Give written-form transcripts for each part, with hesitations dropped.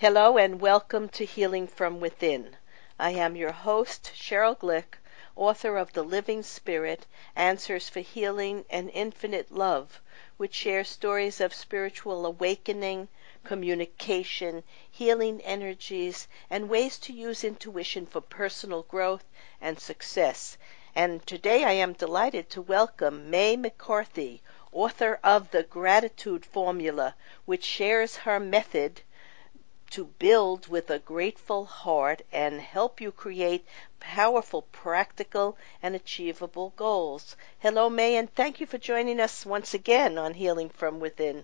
Hello and welcome to Healing from Within. I am your host, Sheryl Glick, author of The Living Spirit, Answers for Healing and Infinite Love, which shares stories of spiritual awakening, communication, healing energies, and ways to use intuition for personal growth and success. And today I am delighted to welcome May McCarthy, author of The Gratitude Formula, which shares her method to build with a grateful heart and help you create powerful, practical, and achievable goals. Hello, May, and thank you for joining us once again on Healing from Within.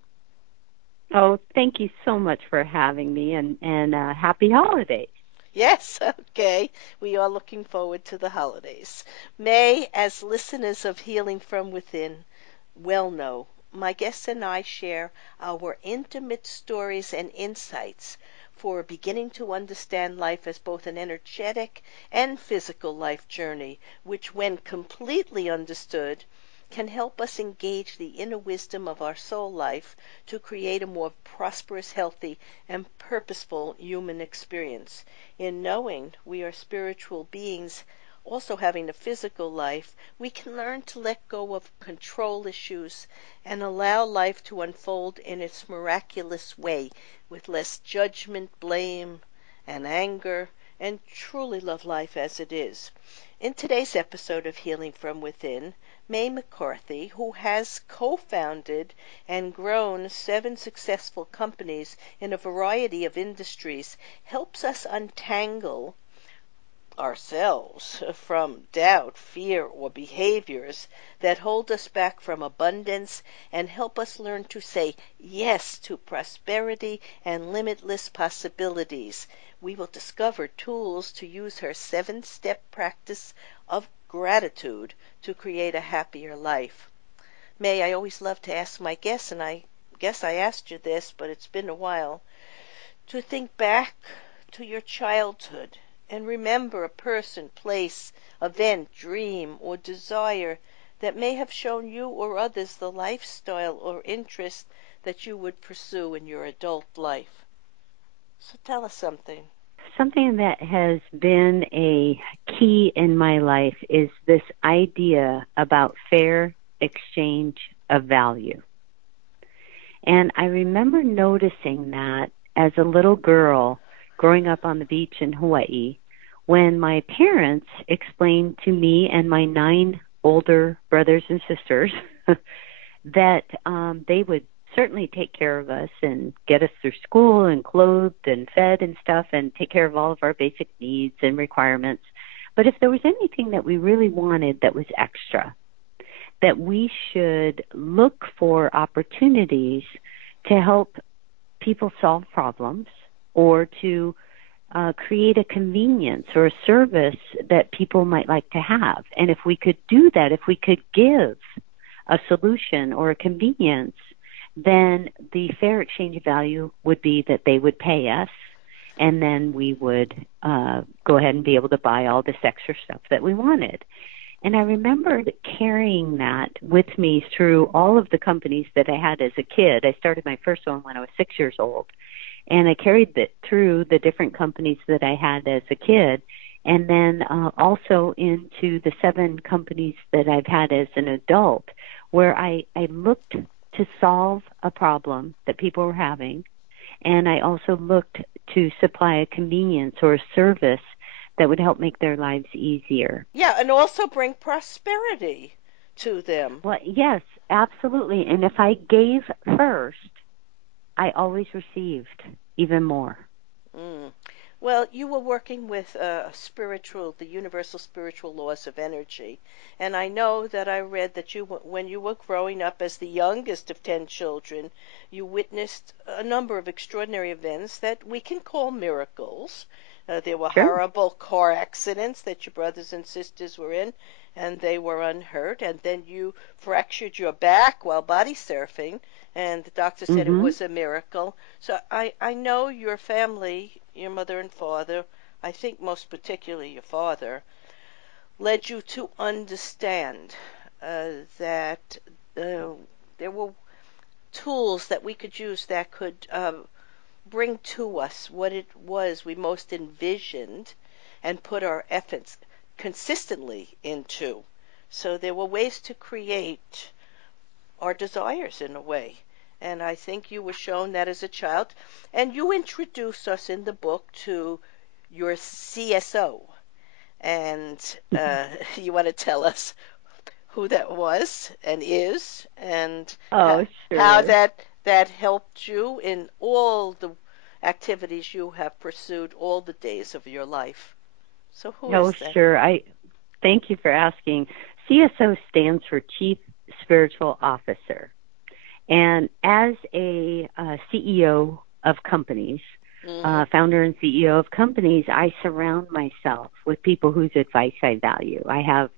Oh, thank you so much for having me, and happy holidays. Yes, okay. We are looking forward to the holidays. May, as listeners of Healing from Within well know, my guests and I share our intimate stories and insights for beginning to understand life as both an energetic and physical life journey, which, when completely understood, can help us engage the inner wisdom of our soul life to create a more prosperous, healthy, and purposeful human experience. In knowing we are spiritual beings also having a physical life, we can learn to let go of control issues and allow life to unfold in its miraculous way with less judgment, blame, and anger, and truly love life as it is. In today's episode of Healing from Within, May McCarthy, who has co-founded and grown 7 successful companies in a variety of industries, helps us untangle ourselves from doubt, fear, or behaviors that hold us back from abundance and help us learn to say yes to prosperity and limitless possibilities. We will discover tools to use her 7-step practice of gratitude to create a happier life. May, I always love to ask my guests, and I guess I asked you this, but it's been a while, to think back to your childhood and remember a person, place, event, dream, or desire that may have shown you or others the lifestyle or interest that you would pursue in your adult life. So tell us something. Something that has been a key in my life is this idea about fair exchange of value. And I remember noticing that as a little girl growing up on the beach in Hawaii when my parents explained to me and my 9 older brothers and sisters that they would certainly take care of us and get us through school and clothed and fed and stuff and take care of all of our basic needs and requirements. But if there was anything that we really wanted that was extra, that we should look for opportunities to help people solve problems or to create a convenience or a service that people might like to have. And if we could do that, if we could give a solution or a convenience, then the fair exchange of value would be that they would pay us, and then we would go ahead and be able to buy all this extra stuff that we wanted. And I remember carrying that with me through all of the companies that I had as a kid. I started my first one when I was 6 years old, and I carried it through the different companies that I had as a kid, and then also into the 7 companies that I've had as an adult, where I looked to solve a problem that people were having, and I also looked to supply a convenience or a service that would help make their lives easier. Yeah, and also bring prosperity to them. Well, yes, absolutely. And if I gave first, I always received even more. Mm. Well, you were working with the universal spiritual laws of energy, and I know that I read that when you were growing up as the youngest of 10 children, you witnessed a number of extraordinary events that we can call miracles. There were Sure. horrible car accidents that your brothers and sisters were in, and they were unhurt, and then you fractured your back while body surfing, and the doctor said it Mm-hmm. was a miracle. So I know your family, your mother and father, I think most particularly your father, led you to understand that there were tools that we could use that could bring to us what it was we most envisioned and put our efforts consistently into. So there were ways to create our desires in a way. And I think you were shown that as a child. And you introduce us in the book to your CSO. And you want to tell us who that was and is, and Oh, how sure. that helped you in all the activities you have pursued all the days of your life. So who Oh, is that? sure. I thank you for asking. CSO stands for Chief Spiritual Officer. And as a CEO of companies, Mm-hmm. founder and CEO of companies, I surround myself with people whose advice I value. I have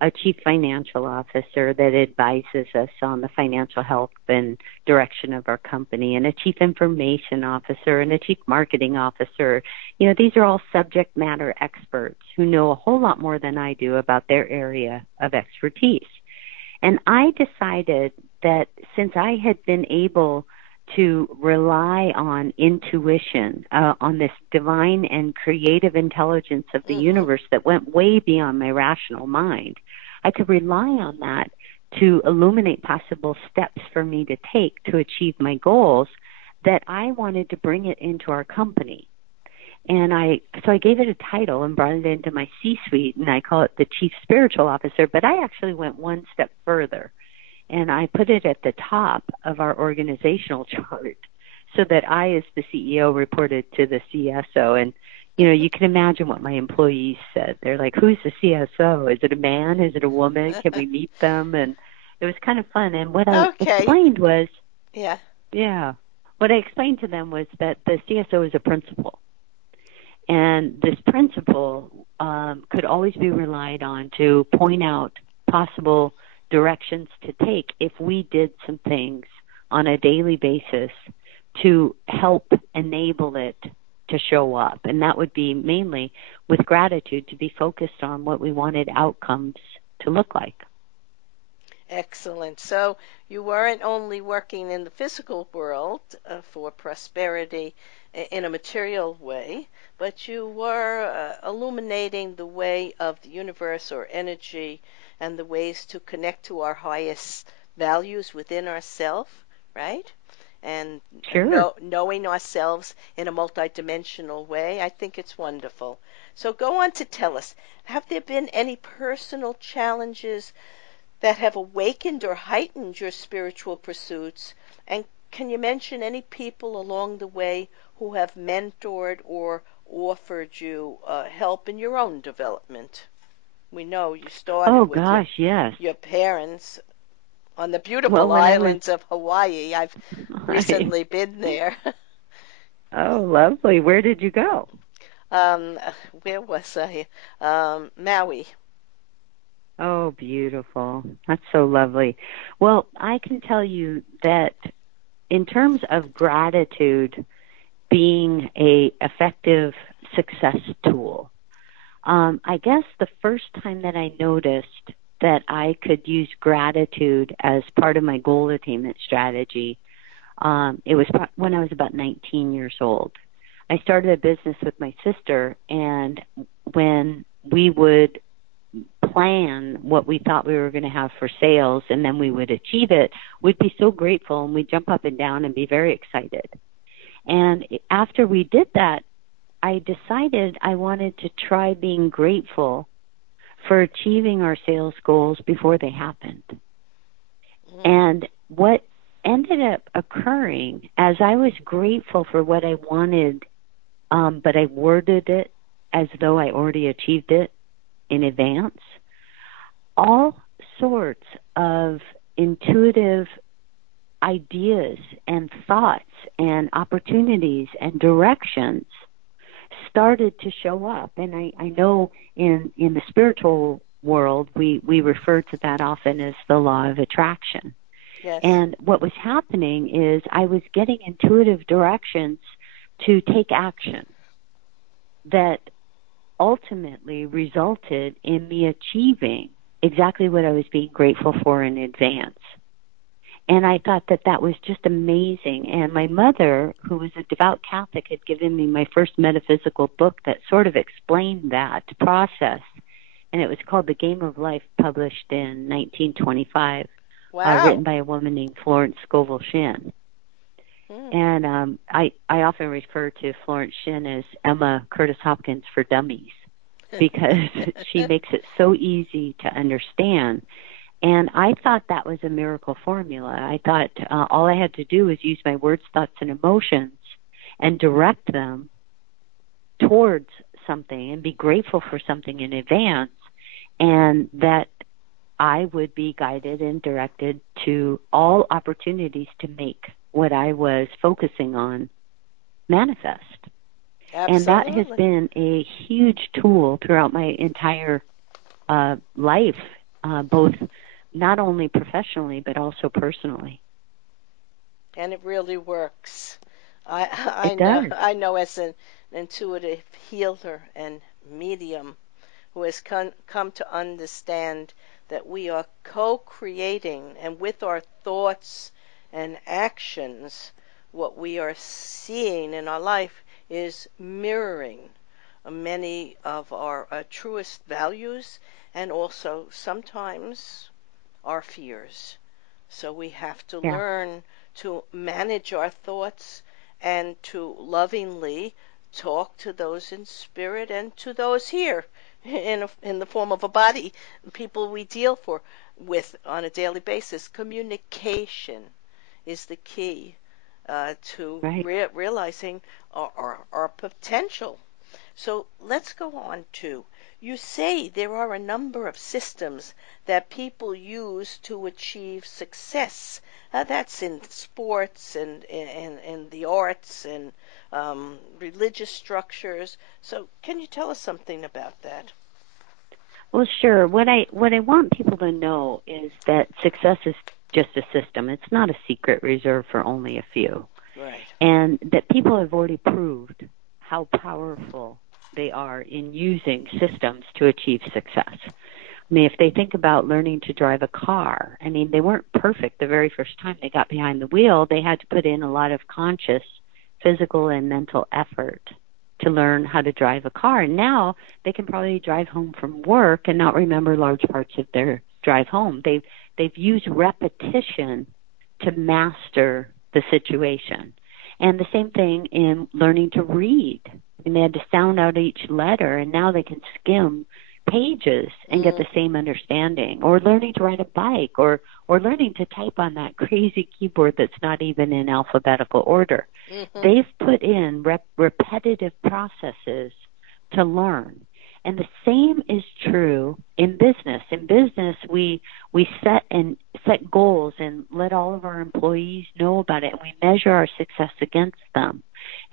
a chief financial officer that advises us on the financial health and direction of our company, and a chief information officer and a chief marketing officer. You know, these are all subject matter experts who know a whole lot more than I do about their area of expertise. And I decided that since I had been able to rely on intuition, on this divine and creative intelligence of the Mm-hmm. universe that went way beyond my rational mind, I could rely on that to illuminate possible steps for me to take to achieve my goals, that I wanted to bring it into our company. And so I gave it a title and brought it into my C-suite, and I call it the Chief Spiritual Officer, but I actually went one step further, and I put it at the top of our organizational chart so that I, as the CEO, reported to the CSO. And, you know, you can imagine what my employees said. They're like, who's the CSO? Is it a man? Is it a woman? Can we meet them? And it was kind of fun. And what I Okay. explained was, Yeah. yeah, what I explained to them was that the CSO is a principal. And this principle could always be relied on to point out possible directions to take if we did some things on a daily basis to help enable it to show up. And that would be mainly with gratitude, to be focused on what we wanted outcomes to look like. Excellent. So you weren't only working in the physical world for prosperity in a material way, but you were illuminating the way of the universe or energy and the ways to connect to our highest values within ourselves, right? And Sure. knowing ourselves in a multidimensional way. I think it's wonderful. So go on to tell us, have there been any personal challenges that have awakened or heightened your spiritual pursuits? And can you mention any people along the way who have mentored or offered you help in your own development? We know you Oh, started with gosh, yes. your parents on the Well, beautiful when I was, islands of Hawaii. I've right. recently been there. Oh, lovely. Where did you go? um, where was I? Maui. Oh, beautiful. That's so lovely. Well, I can tell you that in terms of gratitude being a effective success tool, I guess the first time that I noticed that I could use gratitude as part of my goal attainment strategy, it was when I was about 19 years old. I started a business with my sister, and when we would plan what we thought we were going to have for sales and then we would achieve it, we'd be so grateful and we'd jump up and down and be very excited. And after we did that, I decided I wanted to try being grateful for achieving our sales goals before they happened. Mm, And what ended up occurring as I was grateful for what I wanted, but I worded it as though I already achieved it in advance, all sorts of intuitive ideas and thoughts and opportunities and directions started to show up. And I know in the spiritual world, we refer to that often as the law of attraction. yes. And what was happening is I was getting intuitive directions to take action that ultimately resulted in me achieving exactly what I was being grateful for in advance. And I thought that that was just amazing. And my mother, who was a devout Catholic, had given me my first metaphysical book that sort of explained that process. And it was called The Game of Life, published in 1925, Wow. written by a woman named Florence Scovel Shinn. Mm. And I often refer to Florence Shinn as Emma Curtis Hopkins for dummies, because she makes it so easy to understand. And I thought that was a miracle formula. I thought all I had to do was use my words, thoughts, and emotions and direct them towards something and be grateful for something in advance, and that I would be guided and directed to all opportunities to make what I was focusing on manifest. And that has Absolutely. been a huge tool throughout my entire life, both not only professionally but also personally. And it really works. I I It know does. I know as an intuitive healer and medium who has come to understand that we are co-creating, and with our thoughts and actions, what we are seeing in our life is mirroring many of our truest values, and also sometimes our fears. So we have to Yeah. learn to manage our thoughts and to lovingly talk to those in spirit and to those here in the form of a body, people we deal with on a daily basis. Communication is the key to Right. realizing our potential. So let's go on to, you say there are a number of systems that people use to achieve success. That's in sports and in the arts and religious structures. So can you tell us something about that? Well, sure. What I want people to know is that success is just a system. It's not a secret reserved for only a few. Right. And that people have already proved how powerful they are in using systems to achieve success. I mean, if they think about learning to drive a car, I mean, they weren't perfect the very first time they got behind the wheel. They had to put in a lot of conscious physical and mental effort to learn how to drive a car. And now they can probably drive home from work and not remember large parts of their drive home. They've used repetition to master the situation. And the same thing in learning to read. And they had to sound out each letter, and now they can skim pages and get Mm, the same understanding. Or learning to ride a bike, or learning to type on that crazy keyboard that's not even in alphabetical order. mm-hmm. They've put in repetitive processes to learn. And the same is true in business. In business, we set goals and let all of our employees know about it, and we measure our success against them.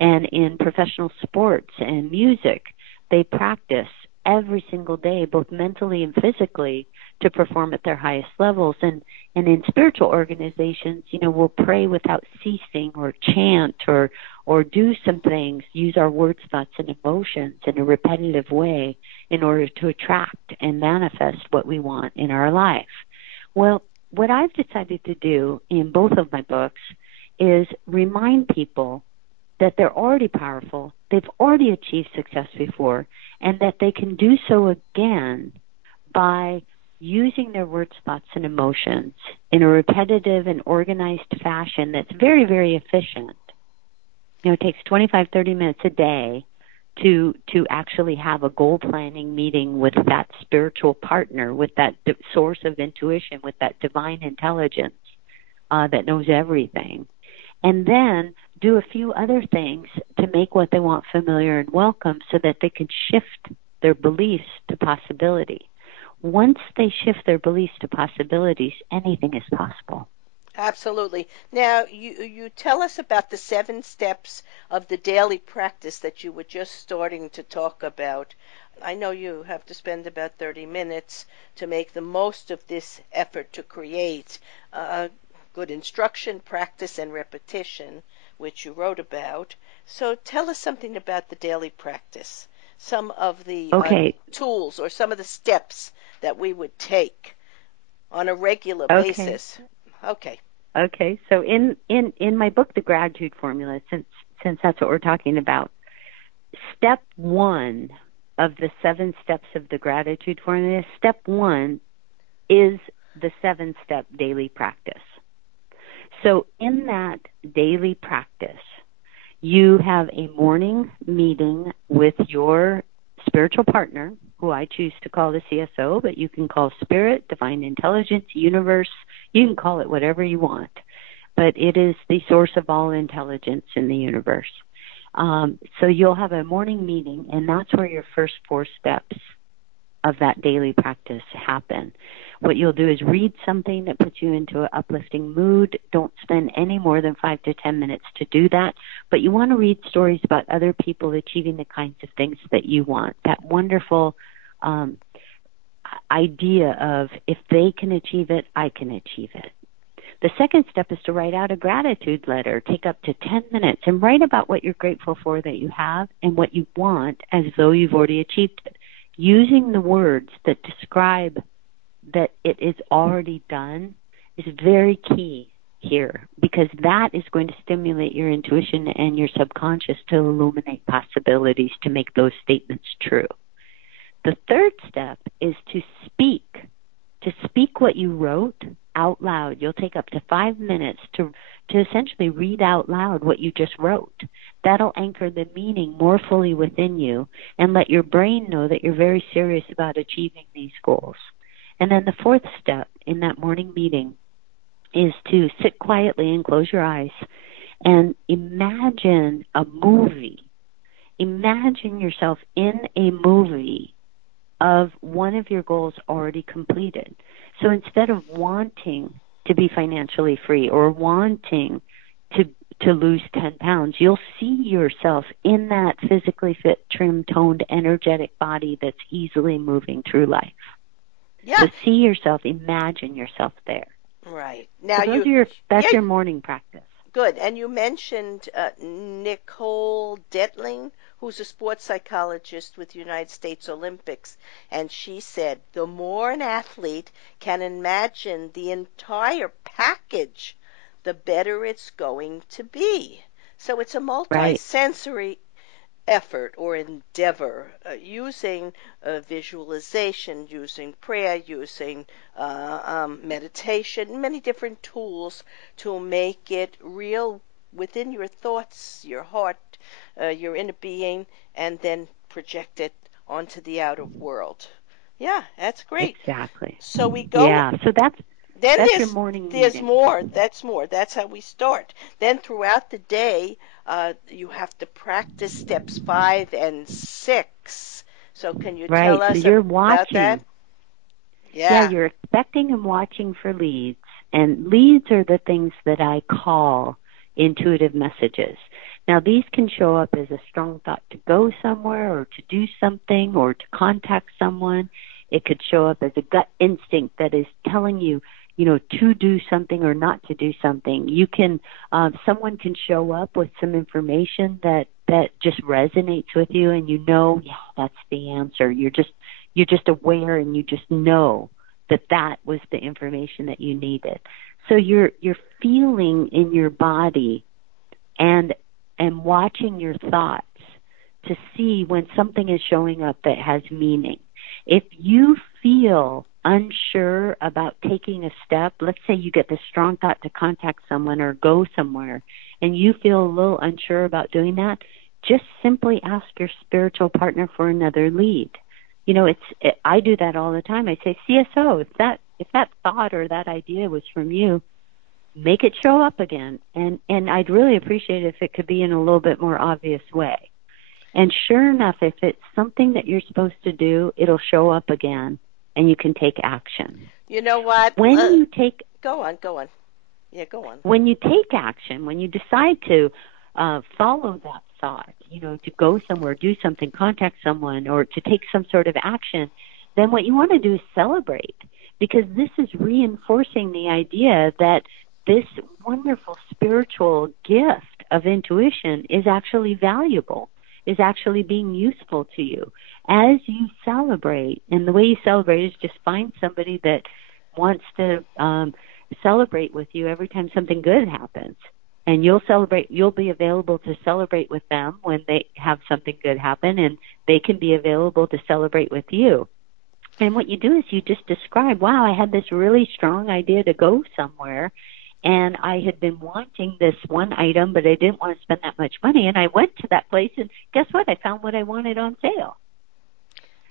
And in professional sports and music, they practice every single day, both mentally and physically, to perform at their highest levels. And in spiritual organizations, we'll pray without ceasing, or chant, or do some things, use our words, thoughts, and emotions in a repetitive way in order to attract and manifest what we want in our life. Well, what I've decided to do in both of my books is remind people that they're already powerful, they've already achieved success before, and that they can do so again by using their words, thoughts, and emotions in a repetitive and organized fashion that's very, very efficient. It takes 25, 30 minutes a day to actually have a goal planning meeting with that spiritual partner, with that source of intuition, with that divine intelligence that knows everything. And then do a few other things to make what they want familiar and welcome, so that they can shift their beliefs to possibility. Once they shift their beliefs to possibilities, anything is possible. Absolutely. Now, you tell us about the 7 steps of the daily practice that you were just starting to talk about. I know you have to spend about 30 minutes to make the most of this effort to create good instruction, practice, and repetition, which you wrote about. So tell us something about the daily practice, some of the Okay. tools or some of the steps that we would take on a regular Okay. basis. Okay. Okay, so in my book, The Gratitude Formula, since that's what we're talking about, step one of the 7 steps of the gratitude formula, step one is the 7-step daily practice. So in that daily practice, you have a morning meeting with your spiritual partner, who I choose to call the CSO, but you can call spirit, divine intelligence, universe, you can call it whatever you want. But it is the source of all intelligence in the universe. So you'll have a morning meeting, and that's where your first 4 steps of that daily practice happen. What you'll do is read something that puts you into an uplifting mood. Don't spend any more than 5 to 10 minutes to do that, but you want to read stories about other people achieving the kinds of things that you want. That wonderful idea of, if they can achieve it, I can achieve it. The second step is to write out a gratitude letter. Take up to 10 minutes and write about what you're grateful for that you have and what you want as though you've already achieved it, using the words that describe that it is already done is very key here, because that is going to stimulate your intuition and your subconscious to illuminate possibilities to make those statements true. The third step is to speak what you wrote out loud. You'll take up to 5 minutes to essentially read out loud what you just wrote. That'll anchor the meaning more fully within you and let your brain know that you're very serious about achieving these goals. And then the fourth step in that morning meeting is to sit quietly and close your eyes and imagine a movie. Imagine yourself in a movie of one of your goals already completed. So instead of wanting to be financially free or wanting to lose 10 pounds, you'll see yourself in that physically fit, trim, toned, energetic body that's easily moving through life. Yeah. So see yourself, imagine yourself there. Right. Now so that's your morning practice. Good. And you mentioned Nicole Detling, who's a sports psychologist with United States Olympics, and she said the more an athlete can imagine the entire package, the better it's going to be. So it's a multi-sensory effort or endeavor, using visualization, using prayer, using meditation, many different tools to make it real within your thoughts, your heart, your inner being, and then project it onto the outer world. Yeah, that's great. Exactly. So we go. Yeah, so that's your morning meeting. There's more. That's more. That's how we start. Then throughout the day, you have to practice steps 5 and 6. So can you tell us so you're about watching. that? Yeah, you're expecting and watching for leads. And leads are the things that I call intuitive messages. Now, these can show up as a strong thought to go somewhere or to do something or to contact someone. It could show up as a gut instinct that is telling you, to do something or not to do something. You can, someone can show up with some information that just resonates with you, and that's the answer. You're just aware, and you just know that was the information that you needed. So you're feeling in your body and watching your thoughts to see when something is showing up that has meaning. If you feel unsure about taking a step, let's say you get this strong thought to contact someone or go somewhere, and you feel a little unsure about doing that, just simply ask your spiritual partner for another lead. I do that all the time. I say, CSO, if that thought or that idea was from you, make it show up again. And I'd really appreciate it if it could be in a little bit more obvious way. And sure enough, if it's something that you're supposed to do, it'll show up again, and you can take action. You know what? When you take... Go on. Yeah, go on. When you take action, when you decide to follow that thought, to go somewhere, do something, contact someone, or to take some sort of action, then what you want to do is celebrate, because this is reinforcing the idea that this wonderful spiritual gift of intuition is actually valuable, is actually being useful to you. As you celebrate, and the way you celebrate is just find somebody that wants to celebrate with you every time something good happens. And you'll be available to celebrate with them when they have something good happen, and they can be available to celebrate with you. And what you do is you just describe, wow, I had this really strong idea to go somewhere, and I had been wanting this one item, but I didn't want to spend that much money. And I went to that place, and guess what? I found what I wanted on sale.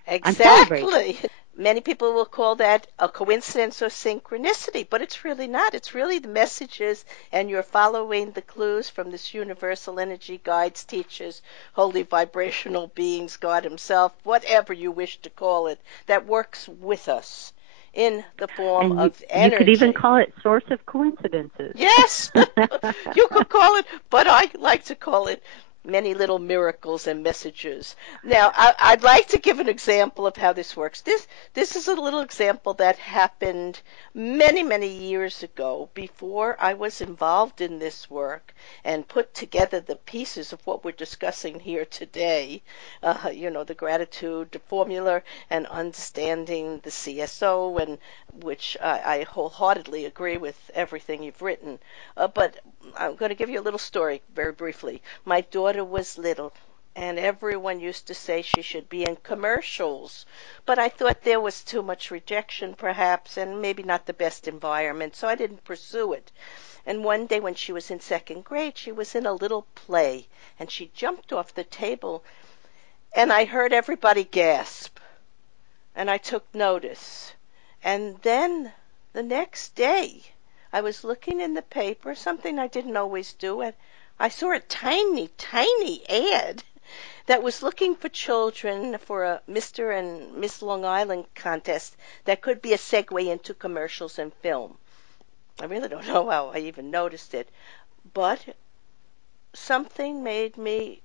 I'm celebrating. Exactly. Many people will call that a coincidence or synchronicity, but it's really not. It's really the messages, and you're following the clues from this universal energy, guides, teachers, holy vibrational beings, God Himself, whatever you wish to call it, that works with us in the form And of you could even energy. call it source of coincidences. Yes, you could call it, but I like to call it many little miracles and messages. Now, I'd like to give an example of how this works. This is a little example that happened many, many years ago before I was involved in this work and put together the pieces of what we're discussing here today. The gratitude formula and understanding the CSO, and which I wholeheartedly agree with everything you've written. But I'm going to give you a little story very briefly. My daughter was little, and everyone used to say she should be in commercials. But I thought there was too much rejection, perhaps, and maybe not the best environment, so I didn't pursue it. And one day when she was in second grade, she was in a little play, and she jumped off the table, and I heard everybody gasp, and I took notice. And then the next day, I was looking in the paper, something I didn't always do, and I saw a tiny, tiny ad that was looking for children for a Mr. and Miss Long Island contest that could be a segue into commercials and film. I really don't know how I even noticed it, but something made me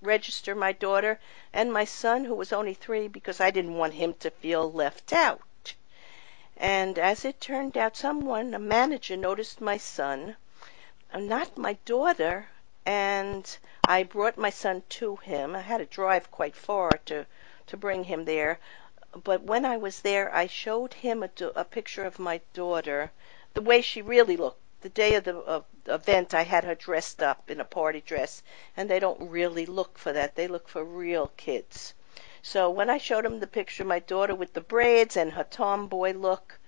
register my daughter and my son, who was only 3, because I didn't want him to feel left out. And as it turned out, a manager, noticed my son, not my daughter, and I brought my son to him. I had to drive quite far to bring him there. But when I was there, I showed him a picture of my daughter, the way she really looked. The day of the event, I had her dressed up in a party dress, and they don't really look for that. They look for real kids. So when I showed him the picture of my daughter with the braids and her tomboy look,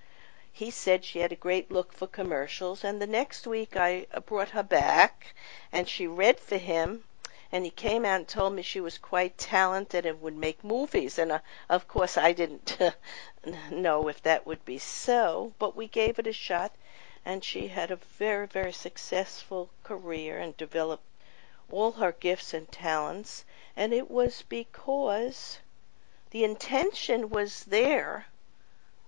he said she had a great look for commercials. And the next week I brought her back, and she read for him, and he came out and told me she was quite talented and would make movies. And of course I didn't know if that would be so, but we gave it a shot, and she had a very, very successful career and developed all her gifts and talents. And it was because the intention was there,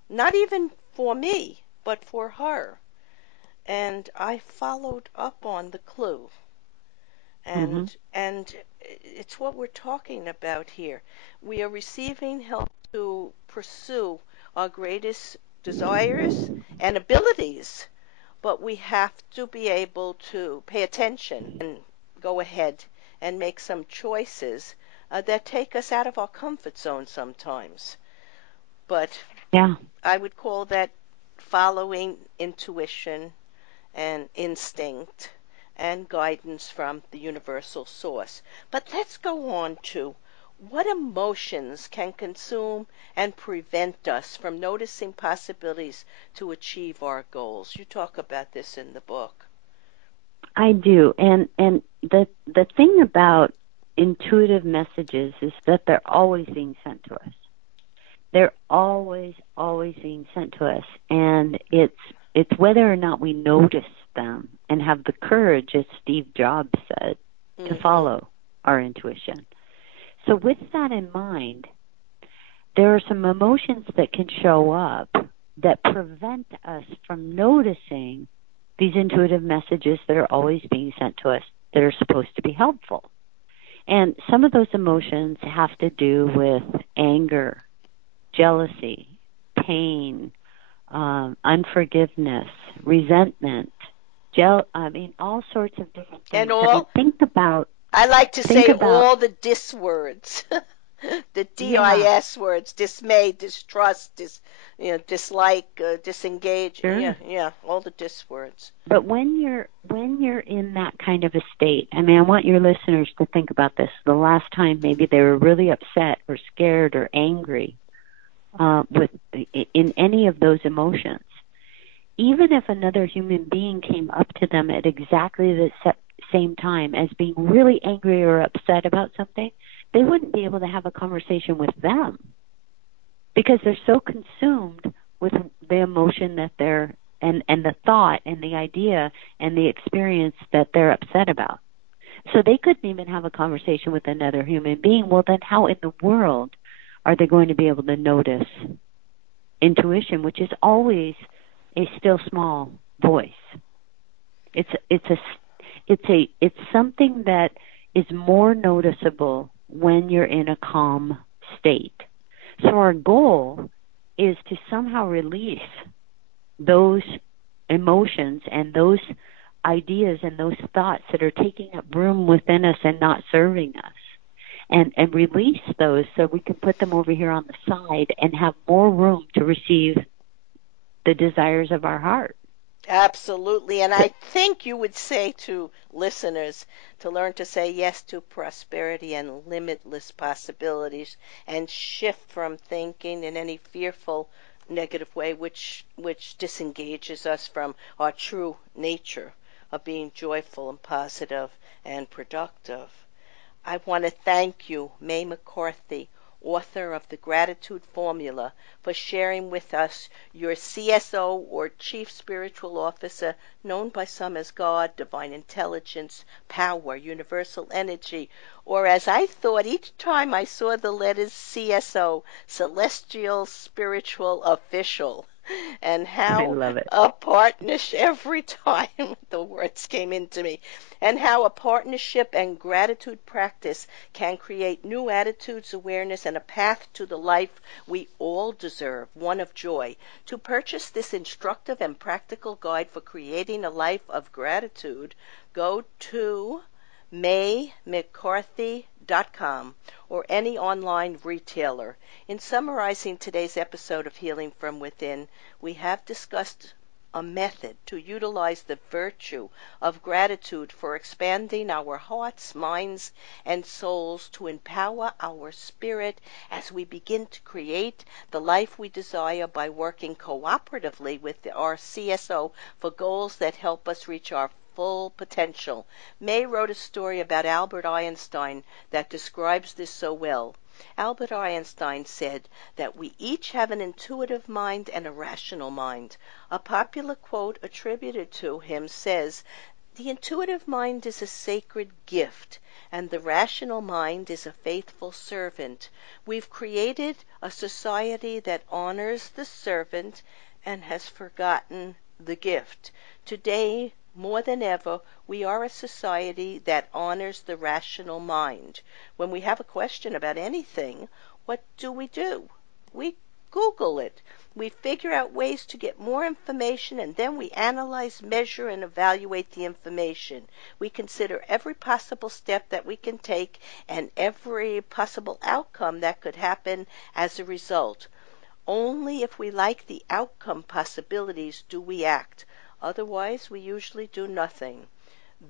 not even for me, but for her. And I followed up on the clue. Mm-hmm. And it's what we're talking about here. We are receiving help to pursue our greatest desires and abilities, but we have to be able to pay attention and go ahead and make some choices that take us out of our comfort zone sometimes. But Yeah. I would call that following intuition and instinct and guidance from the universal source. But let's go on to what emotions can consume and prevent us from noticing possibilities to achieve our goals. You talk about this in the book. I do. And the thing about intuitive messages is that they're always being sent to us. They're always being sent to us, and it's whether or not we notice them and have the courage, as Steve Jobs said, to Mm-hmm. follow our intuition. So with that in mind, there are some emotions that can show up that prevent us from noticing these intuitive messages that are always being sent to us that are supposed to be helpful. And some of those emotions have to do with anger, jealousy, pain, unforgiveness, resentment, all sorts of different And things. I mean, all, think I like to say about, all the dis words. The Yeah, DIS words: dismay, distrust, dislike, disengage. Yeah, sure. yeah, all the dis words. But when you're in that kind of a state, I mean, I want your listeners to think about this. The last time maybe they were really upset or scared or angry, with in any of those emotions. Even if another human being came up to them at exactly the same time as being really angry or upset about something, they wouldn't be able to have a conversation with them because they're so consumed with the emotion that they're and the thought and the idea and the experience that they're upset about. So they couldn't even have a conversation with another human being. Well, then how in the world are they going to be able to notice intuition, which is always a still small voice? It's something that is more noticeable when you're in a calm state. So our goal is to somehow release those emotions and those ideas and those thoughts that are taking up room within us and not serving us. And release those so we can put them over here on the side and have more room to receive the desires of our heart. Absolutely. And I think you would say to listeners to learn to say yes to prosperity and limitless possibilities and shift from thinking in any fearful negative way which disengages us from our true nature of being joyful and positive and productive. I want to thank you, May McCarthy, author of The Gratitude Formula, for sharing with us your CSO, or Chief Spiritual Officer, known by some as God, Divine Intelligence, Power, Universal Energy, or as I thought each time I saw the letters CSO, Celestial Spiritual Official. And I how love it. a partnership, every time the words came into me, and how a partnership and gratitude practice can create new attitudes, awareness, and a path to the life we all deserve, one of joy. To purchase this instructive and practical guide for creating a life of gratitude, go to maymccarthy.com or any online retailer. In summarizing today's episode of Healing from Within, we have discussed a method to utilize the virtue of gratitude for expanding our hearts, minds, and souls to empower our spirit as we begin to create the life we desire by working cooperatively with our CSO for goals that help us reach our full potential. May wrote a story about Albert Einstein that describes this so well. Albert Einstein said that we each have an intuitive mind and a rational mind. A popular quote attributed to him says, "The intuitive mind is a sacred gift, and the rational mind is a faithful servant. We've created a society that honors the servant and has forgotten the gift. Today, more than ever, we are a society that honors the rational mind. When we have a question about anything, what do? We Google it. We figure out ways to get more information, and then we analyze, measure, and evaluate the information. We consider every possible step that we can take and every possible outcome that could happen as a result. Only if we like the outcome possibilities do we act. Otherwise, we usually do nothing.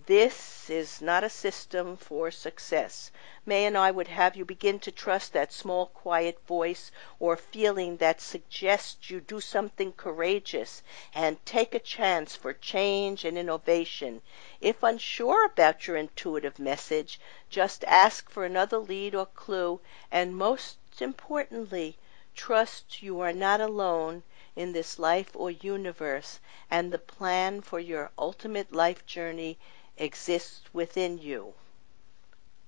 This is not a system for success. May and I would have you begin to trust that small, quiet voice or feeling that suggests you do something courageous and take a chance for change and innovation. If unsure about your intuitive message, just ask for another lead or clue, and most importantly, trust you are not alone in this life or universe, and the plan for your ultimate life journey exists within you.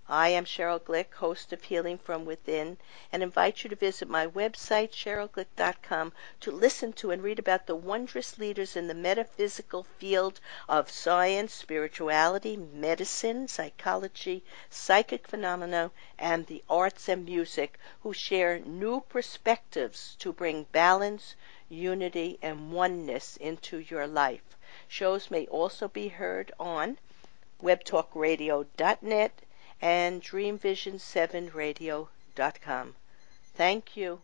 I am Sheryl Glick, host of Healing from Within, and invite you to visit my website, SherylGlick.com, to listen to and read about the wondrous leaders in the metaphysical field of science, spirituality, medicine, psychology, psychic phenomena, and the arts and music who share new perspectives to bring balance, unity, and oneness into your life. Shows may also be heard on webtalkradio.net and dreamvision7radio.com. Thank you.